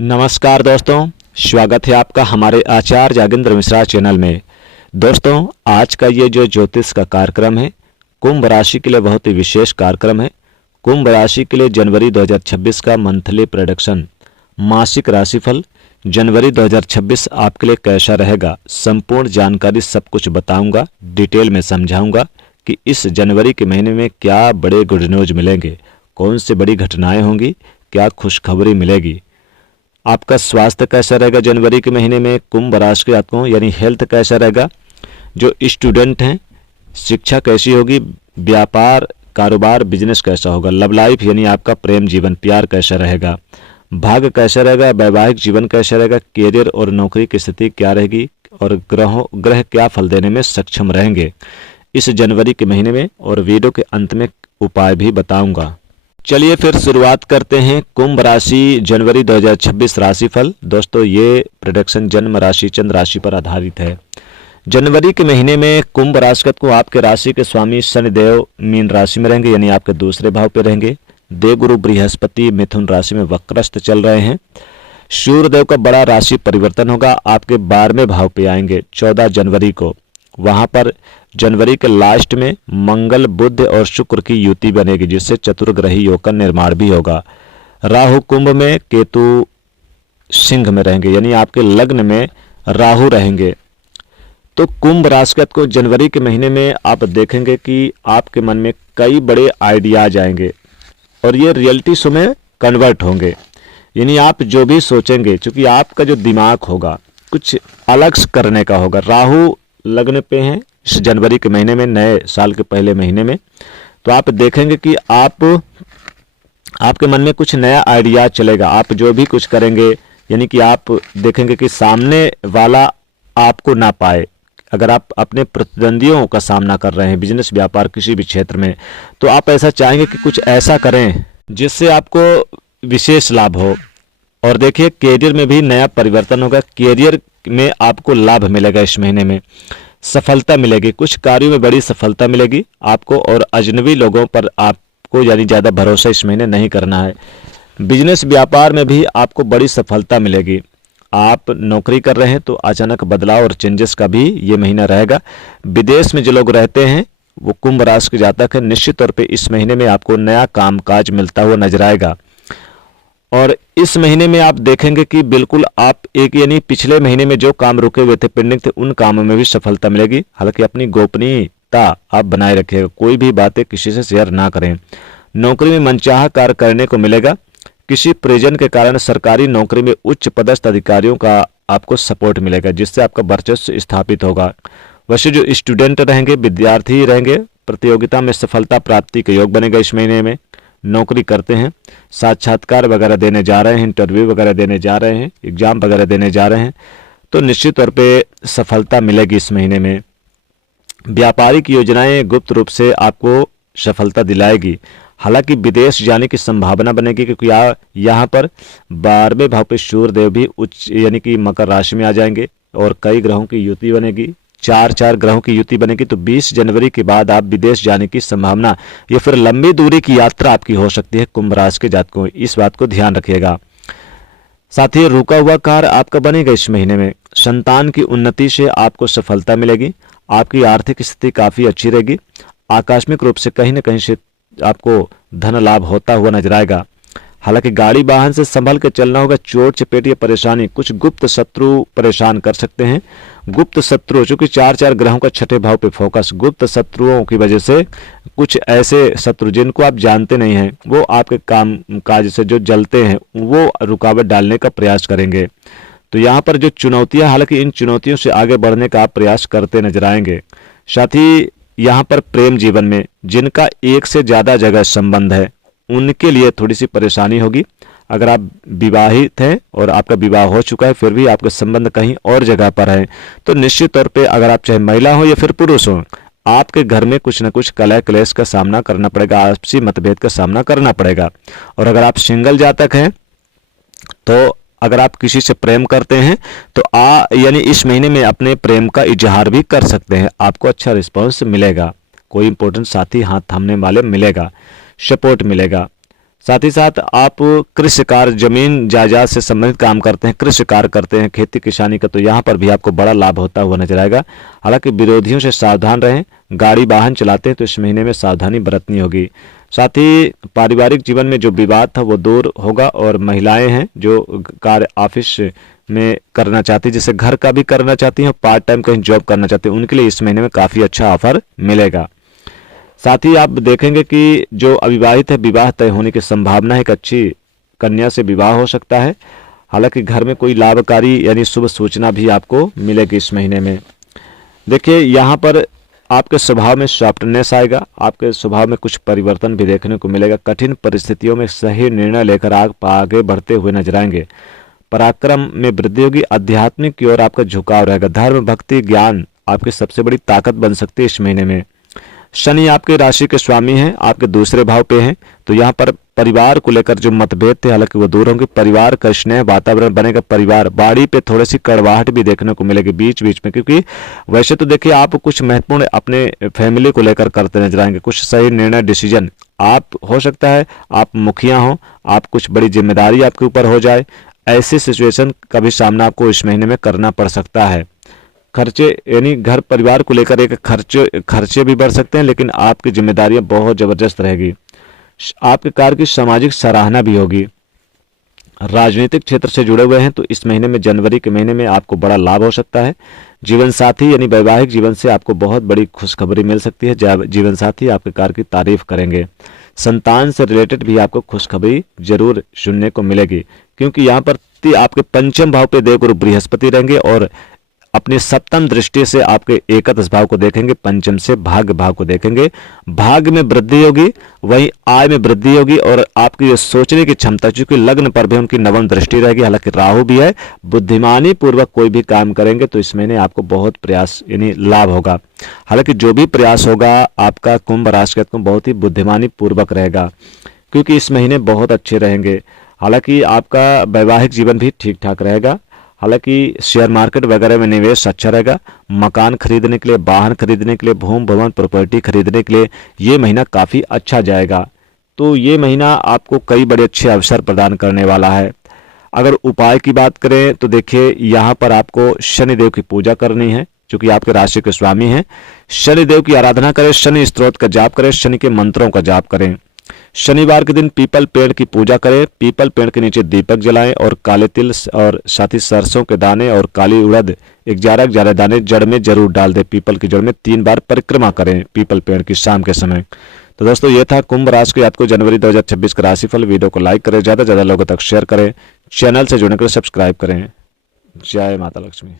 नमस्कार दोस्तों, स्वागत है आपका हमारे आचार्य जागेंद्र मिश्रा चैनल में। दोस्तों, आज का ये जो ज्योतिष का कार्यक्रम है, कुंभ राशि के लिए बहुत ही विशेष कार्यक्रम है। कुंभ राशि के लिए जनवरी 2026 का मंथली प्रेडिक्शन, मासिक राशिफल जनवरी 2026 आपके लिए कैसा रहेगा, संपूर्ण जानकारी सब कुछ बताऊंगा, डिटेल में समझाऊंगा कि इस जनवरी के महीने में क्या बड़े गुड न्यूज मिलेंगे, कौन सी बड़ी घटनाएं होंगी, क्या खुशखबरी मिलेगी, आपका स्वास्थ्य कैसा रहेगा जनवरी के महीने में, कुंभ राशि के जातकों यानी हेल्थ कैसा रहेगा, जो स्टूडेंट हैं शिक्षा कैसी होगी, व्यापार कारोबार बिजनेस कैसा होगा, लव लाइफ यानी आपका प्रेम जीवन प्यार कैसा रहेगा, भाग्य कैसा रहेगा, वैवाहिक जीवन कैसा रहेगा, कैरियर और नौकरी की स्थिति क्या रहेगी और ग्रह क्या फल देने में सक्षम रहेंगे इस जनवरी के महीने में, और वीडियो के अंत में उपाय भी बताऊंगा। चलिए फिर शुरुआत करते हैं कुंभ राशि जनवरी 2026 राशिफल। दोस्तों, ये प्रेडिक्शन जन्म राशि चंद्र राशि पर आधारित है। जनवरी के महीने में कुंभ राशिगत को आपके राशि के स्वामी शनिदेव मीन राशि में रहेंगे, यानी आपके दूसरे भाव पे रहेंगे। देवगुरु बृहस्पति मिथुन राशि में वक्रस्त चल रहे हैं। सूर्यदेव का बड़ा राशि परिवर्तन होगा, आपके 12वें भाव पे आएंगे 14 जनवरी को। वहां पर जनवरी के लास्ट में मंगल बुध और शुक्र की युति बनेगी, जिससे चतुर्ग्रही योग का निर्माण भी होगा। राहु कुंभ में, केतु सिंह में रहेंगे, यानी आपके लग्न में राहु रहेंगे। तो कुंभ राशिगत को जनवरी के महीने में आप देखेंगे कि आपके मन में कई बड़े आइडियाज आएंगे और ये रियलिटी शो में कन्वर्ट होंगे। यानी आप जो भी सोचेंगे, क्योंकि आपका जो दिमाग होगा कुछ अलग करने का होगा। राहु लग्न पे हैं इस जनवरी के महीने में, नए साल के पहले महीने में, तो आप देखेंगे कि आपके मन में कुछ नया आइडिया चलेगा। आप जो भी कुछ करेंगे, यानी कि आप देखेंगे कि सामने वाला आपको ना पाए। अगर आप अपने प्रतिद्वंदियों का सामना कर रहे हैं बिजनेस व्यापार किसी भी क्षेत्र में, तो आप ऐसा चाहेंगे कि कुछ ऐसा करें जिससे आपको विशेष लाभ हो। और देखिए, कैरियर में भी नया परिवर्तन होगा। कैरियर में आपको लाभ मिलेगा, इस महीने में सफलता मिलेगी, कुछ कार्यों में बड़ी सफलता मिलेगी आपको। और अजनबी लोगों पर आपको यानी ज़्यादा भरोसा इस महीने नहीं करना है। बिजनेस व्यापार में भी आपको बड़ी सफलता मिलेगी। आप नौकरी कर रहे हैं तो अचानक बदलाव और चेंजेस का भी ये महीना रहेगा। विदेश में जो लोग रहते हैं वो कुंभ राशि के जातक है, निश्चित तौर पे इस महीने में आपको नया कामकाज मिलता हुआ नजर आएगा। और इस महीने में आप देखेंगे कि बिल्कुल आप यानी पिछले महीने में जो काम रुके हुए थे, पेंडिंग थे, उन कामों में भी सफलता मिलेगी। हालांकि अपनी गोपनीयता आप बनाए रखिएगा, कोई भी बातें किसी से शेयर ना करें। नौकरी में मनचाहा कार्य करने को मिलेगा। किसी प्रयोजन के कारण सरकारी नौकरी में उच्च पदस्थ अधिकारियों का आपको सपोर्ट मिलेगा, जिससे आपका वर्चस्व स्थापित होगा। वैसे जो स्टूडेंट रहेंगे, विद्यार्थी रहेंगे, प्रतियोगिता में सफलता प्राप्ति के योग बनेगा इस महीने में। नौकरी करते हैं, साक्षात्कार वगैरह देने जा रहे हैं, इंटरव्यू वगैरह देने जा रहे हैं, एग्जाम वगैरह देने जा रहे हैं, तो निश्चित तौर पे सफलता मिलेगी इस महीने में। व्यापारिक योजनाएं गुप्त रूप से आपको सफलता दिलाएगी। हालांकि विदेश जाने की संभावना बनेगी, क्योंकि यहाँ पर 12वें भाव पे सूर्यदेव भी उच्च यानी कि मकर राशि में आ जाएंगे और कई ग्रहों की युति बनेगी, 4 ग्रहों की युति बनेगी। तो 20 जनवरी के बाद आप विदेश जाने की संभावना या फिर लंबी दूरी की यात्रा आपकी हो सकती है कुंभ राशि के जातकों, इस बात को ध्यान रखिएगा। साथ ही रुका हुआ कार्य आपका बनेगा इस महीने में। संतान की उन्नति से आपको सफलता मिलेगी। आपकी आर्थिक स्थिति काफी अच्छी रहेगी। आकस्मिक रूप से कहीं न कहीं से आपको धन लाभ होता हुआ नजर आएगा। हालांकि गाड़ी वाहन से संभल के चलना होगा। चोट चपेट या परेशानी, कुछ गुप्त शत्रु परेशान कर सकते हैं। गुप्त शत्रु, चूंकि 4 ग्रहों का छठे भाव पे फोकस, गुप्त शत्रुओं की वजह से कुछ ऐसे शत्रु जिनको आप जानते नहीं हैं, वो आपके काम काज से जो जलते हैं वो रुकावट डालने का प्रयास करेंगे। तो यहाँ पर जो चुनौतियां, हालांकि इन चुनौतियों से आगे बढ़ने का आप प्रयास करते नजर आएंगे। साथ ही यहाँ पर प्रेम जीवन में जिनका एक से ज्यादा जगह संबंध है, उनके लिए थोड़ी सी परेशानी होगी। अगर आप विवाहित हैं और आपका विवाह हो चुका है, फिर भी आपके संबंध कहीं और जगह पर है, तो निश्चित तौर पे अगर आप चाहे महिला हो या फिर पुरुष हो, आपके घर में कुछ न कुछ कलह क्लेश का सामना करना पड़ेगा, आपसी मतभेद का सामना करना पड़ेगा। और अगर आप सिंगल जातक हैं, तो अगर आप किसी से प्रेम करते हैं तो यानी इस महीने में अपने प्रेम का इजहार भी कर सकते हैं। आपको अच्छा रिस्पॉन्स मिलेगा, कोई इंपॉर्टेंट साथी हाथ थामने वाले मिलेगा, सपोर्ट मिलेगा। साथ ही साथ आप कृषि कार्य, जमीन जायदाद से संबंधित काम करते हैं, कृषि कार्य करते हैं, खेती किसानी का, तो यहाँ पर भी आपको बड़ा लाभ होता हुआ नजर आएगा। हालांकि विरोधियों से सावधान रहें। गाड़ी वाहन चलाते हैं तो इस महीने में सावधानी बरतनी होगी। साथ ही पारिवारिक जीवन में जो विवाद था वो दूर होगा। और महिलाएं हैं जो कार्य ऑफिस में करना चाहती, जैसे घर का भी करना चाहती हैं, पार्ट टाइम कहीं जॉब करना चाहती हैं, उनके लिए इस महीने में काफ़ी अच्छा ऑफर मिलेगा। साथ ही आप देखेंगे कि जो अविवाहित है, विवाह तय होने की संभावना है, एक अच्छी कन्या से विवाह हो सकता है। हालांकि घर में कोई लाभकारी यानी शुभ सूचना भी आपको मिलेगी इस महीने में। देखिए यहाँ पर आपके स्वभाव में सॉफ्टनेस आएगा, आपके स्वभाव में कुछ परिवर्तन भी देखने को मिलेगा। कठिन परिस्थितियों में सही निर्णय लेकर आप आगे बढ़ते हुए नजर आएंगे। पराक्रम में वृद्धि होगी। आध्यात्मिक की ओर आपका झुकाव रहेगा। धर्म, भक्ति, ज्ञान आपकी सबसे बड़ी ताकत बन सकती है इस महीने में। शनि आपके राशि के स्वामी हैं, आपके दूसरे भाव पे हैं, तो यहाँ पर परिवार को लेकर जो मतभेद थे हालांकि वो दूर होंगे। परिवार का स्नेह वातावरण बनेगा। परिवार बाड़ी पे थोड़ी सी कड़वाहट भी देखने को मिलेगी बीच बीच में, क्योंकि वैसे तो देखिए आप कुछ महत्वपूर्ण अपने फैमिली को लेकर करते नजर आएंगे। कुछ सही निर्णय, डिसीजन आप हो सकता है, आप मुखिया हो, आप कुछ बड़ी जिम्मेदारी आपके ऊपर हो जाए, ऐसी सिचुएशन का भी सामना आपको इस महीने में करना पड़ सकता है। खर्चे यानी घर परिवार को लेकर एक खर्चे भी बढ़ सकते हैं, लेकिन आपकी जिम्मेदारियां बहुत जबरदस्त रहेगी। आपके कार्य की सामाजिक सराहना भी होगी। राजनीतिक क्षेत्र से जुड़े हुए हैं तो इस महीने में, जनवरी के महीने में आपको बड़ा लाभ हो सकता है। जीवन साथी यानी वैवाहिक जीवन से आपको बहुत बड़ी खुशखबरी मिल सकती है। जीवन साथी आपके कार्य की तारीफ करेंगे। संतान से रिलेटेड भी आपको खुशखबरी जरूर सुनने को मिलेगी, क्योंकि यहाँ पर आपके पंचम भाव पे देवगुरु बृहस्पति रहेंगे और अपनी सप्तम दृष्टि से आपके एकादश भाव को देखेंगे, पंचम से भाग्य भाव को देखेंगे। भाग्य में वृद्धि होगी, वहीं आय में वृद्धि होगी और आपकी जो सोचने की क्षमता, चूंकि लग्न पर भी उनकी नवम दृष्टि रहेगी, हालांकि राहु भी है, बुद्धिमानी पूर्वक कोई भी काम करेंगे तो इस महीने आपको बहुत प्रयास यानी लाभ होगा। हालांकि जो भी प्रयास होगा आपका कुंभ राशि का बहुत ही बुद्धिमानी पूर्वक रहेगा, क्योंकि इस महीने बहुत अच्छे रहेंगे। हालांकि आपका वैवाहिक जीवन भी ठीक ठाक रहेगा। हालांकि शेयर मार्केट वगैरह में निवेश अच्छा रहेगा। मकान खरीदने के लिए, वाहन खरीदने के लिए, भूमि भवन प्रॉपर्टी खरीदने के लिए ये महीना काफ़ी अच्छा जाएगा। तो ये महीना आपको कई बड़े अच्छे अवसर प्रदान करने वाला है। अगर उपाय की बात करें तो देखिए यहाँ पर आपको शनिदेव की पूजा करनी है, क्योंकि आपके राशि के स्वामी हैं। शनिदेव की आराधना करें, शनि स्तोत्र का जाप करें, शनि के मंत्रों का जाप करें। शनिवार के दिन पीपल पेड़ की पूजा करें, पीपल पेड़ के नीचे दीपक जलाएं और काले तिल और साथ ही सरसों के दाने और काली उड़द 11 दाने जड़ में जरूर डाल दें। पीपल की जड़ में 3 बार परिक्रमा करें पीपल पेड़ की शाम के समय। तो दोस्तों ये था कुंभ राशि के आपको जनवरी 2026 का राशिफल। वीडियो को लाइक करें, ज़्यादा से ज़्यादा लोगों तक शेयर करें, चैनल से जुड़ने के लिए सब्सक्राइब करें। जय माता लक्ष्मी।